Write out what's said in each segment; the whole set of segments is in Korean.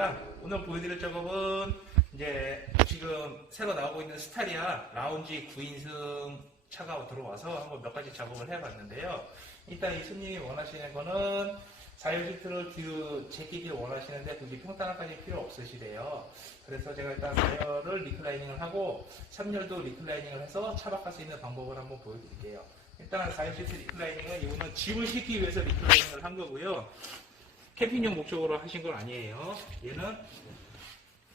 반갑습니다. 오늘 보여드릴 작업은 이제 지금 새로 나오고 있는 스타리아 라운지 9인승 차가 들어와서 한번 몇 가지 작업을 해봤는데요. 일단 이 손님이 원하시는 거는 4열 시트를 뒤로 제끼기 원하시는데 굳이 평탄화까지 필요 없으시대요. 그래서 제가 일단 4열을 리클라이닝을 하고 3열도 리클라이닝을 해서 차박할 수 있는 방법을 한번 보여드릴게요. 일단 4열 시트 리클라이닝은 이거는 짐을 싣기 위해서 리클라이닝을 한 거고요. 캠핑용 목적으로 하신 건 아니에요. 얘는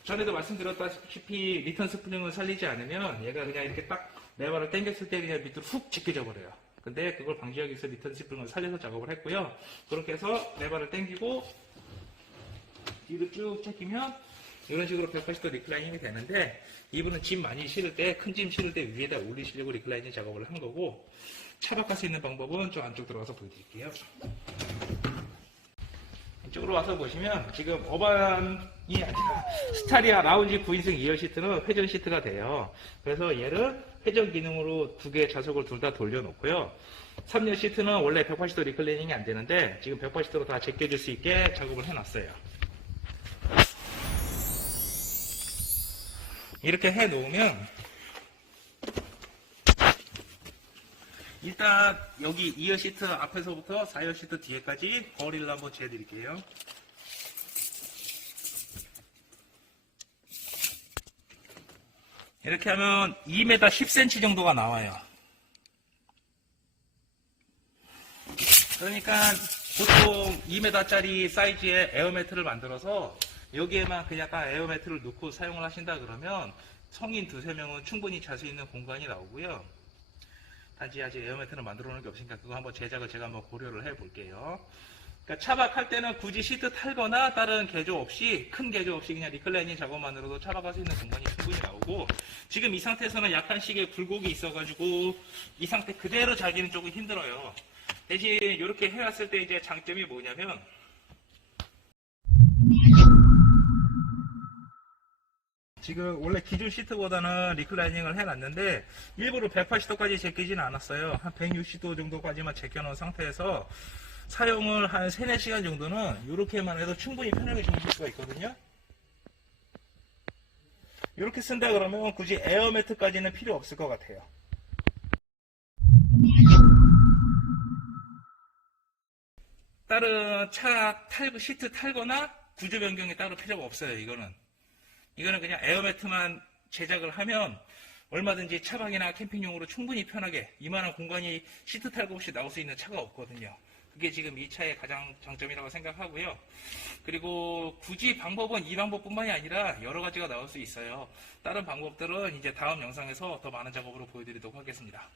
전에도 말씀드렸다시피 리턴 스프링을 살리지 않으면 얘가 그냥 이렇게 딱 레버를 당겼을 때 그냥 밑으로 훅 제껴져 버려요. 근데 그걸 방지하기 위해서 리턴 스프링을 살려서 작업을 했고요. 그렇게 해서 레버를 당기고 뒤로 쭉 제끼면 이런 식으로 180도 리클라이닝이 되는데 이분은 짐 많이 실을 때 큰 짐 실을 때 위에다 올리시려고 리클라이닝 작업을 한 거고 차박할 수 있는 방법은 저 안쪽 들어가서 보여드릴게요. 이쪽으로 와서 보시면 지금 어반이 아니라 스타리아 라운지 9인승 2열 시트는 회전 시트가 돼요. 그래서 얘를 회전 기능으로 두개 좌석을 둘 다 돌려놓고요. 3열 시트는 원래 180도 리클레이닝이 안 되는데 지금 180도로 다 제껴줄 수 있게 작업을 해놨어요. 이렇게 해 놓으면 일단 여기 2열 시트 앞에서부터 4열 시트 뒤에까지 거리를 한번 재드릴게요. 이렇게 하면 2m 10cm 정도가 나와요. 그러니까 보통 2m짜리 사이즈의 에어매트를 만들어서 여기에만 그냥 딱 에어매트를 넣고 사용을 하신다 그러면 성인 두세 명은 충분히 잘수 있는 공간이 나오고요. 단지 아직 에어매트는 만들어 놓은 게 없으니까 그거 한번 제작을 제가 한번 고려를 해 볼게요. 그러니까 차박할 때는 굳이 시트 탈거나 다른 개조 없이 큰 개조 없이 그냥 리클라이닝 작업만으로도 차박할 수 있는 공간이 충분히 나오고 지금 이 상태에서는 약간씩의 굴곡이 있어가지고 이 상태 그대로 자기는 조금 힘들어요. 대신 이렇게 해왔을 때 이제 장점이 뭐냐면 지금 원래 기존 시트보다는 리클라이닝을 해놨는데 일부러 180도까지 제끼지는 않았어요. 한 160도 정도까지만 제껴놓은 상태에서 사용을 한 3, 4시간 정도는 이렇게만 해도 충분히 편하게 주무실 수가 있거든요. 이렇게 쓴다 그러면 굳이 에어매트까지는 필요 없을 것 같아요. 다른 차 탈, 시트 탈거나 구조 변경이 따로 필요가 없어요, 이거는. 이거는 그냥 에어매트만 제작을 하면 얼마든지 차박이나 캠핑용으로 충분히 편하게 이만한 공간이 시트 탈거 없이 나올 수 있는 차가 없거든요. 그게 지금 이 차의 가장 장점이라고 생각하고요. 그리고 굳이 방법은 이 방법뿐만이 아니라 여러 가지가 나올 수 있어요. 다른 방법들은 이제 다음 영상에서 더 많은 작업으로 보여드리도록 하겠습니다.